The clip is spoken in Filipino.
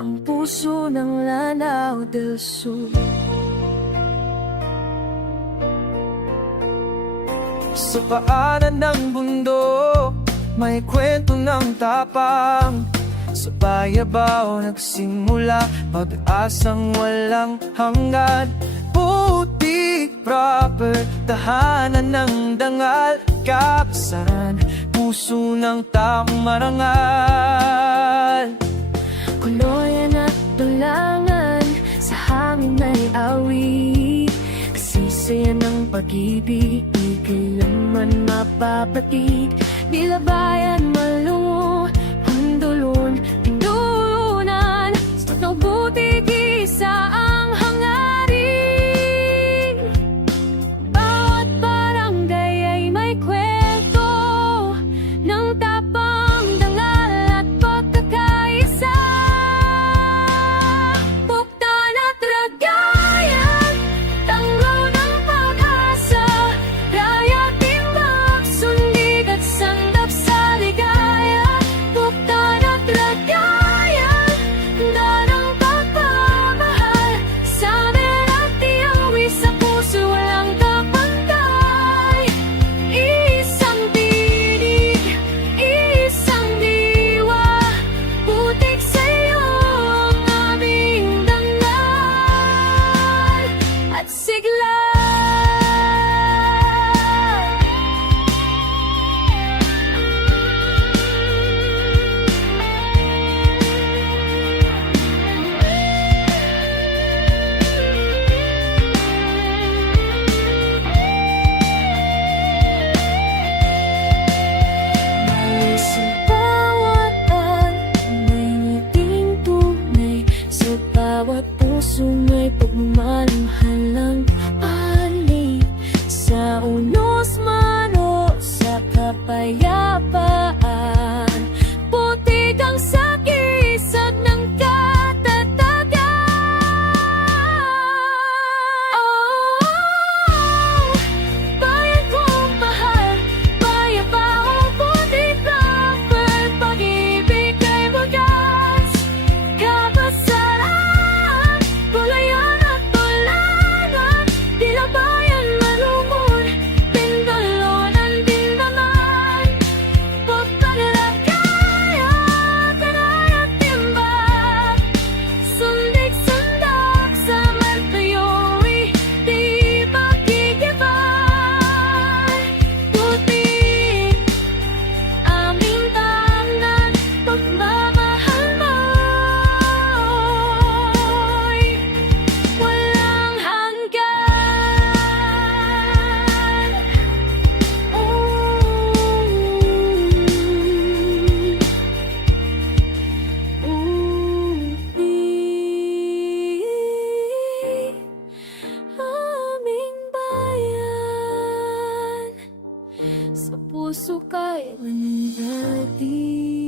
ang puso ng Lanao del Sur. Sa paanan ng bundok, may kwento ng tapang. Sa Bayabaw nagsimula, pag-asang walang hanggan. Putik proper, tahanan ng dangal. Kapasan, puso ng taong marangal. Kuloyan at tulangan, sa hangin ay awit. Kasisaya ng pag-ibig, di kailanman mapapatid. Nilabayan, malungo, handulon, pindunan. Sa nabuti, isa ang hangarin. Bawat barangay ay may kwento ng tapang, dangal at pagkakaisa. Buktan at ragayan, tanggaw ng pag-asa. Raya, timbang, sundig at sandap sa ligaya. Buktan at ragayan, darang pagmamahal. Sa amin at iyawi, sa puso walang kapantay. Isang tinig, isang diwa, putik sa'yo ang aming dangal at sigla. Sa bawat may ngiting tunay, sa bawat puso may pagmamahalang panig. Sa unos man o sa kapayapaan, putik ang sakisag ng katatagan. Oh, bayan kong mahal, Bayabaw, putik proper, pag-ibig ay wagas. Kapasaran, kulayan at tulangan, nilabayan, malumon, pindolonan din naman. Pagpaglagaya, tanay at timbang, sundig sandak sa magtayo'y di makikibay. Putik, aming tanan, pagmamahal mo'y walang hanggan. Aming bayan, sa puso kailan natin.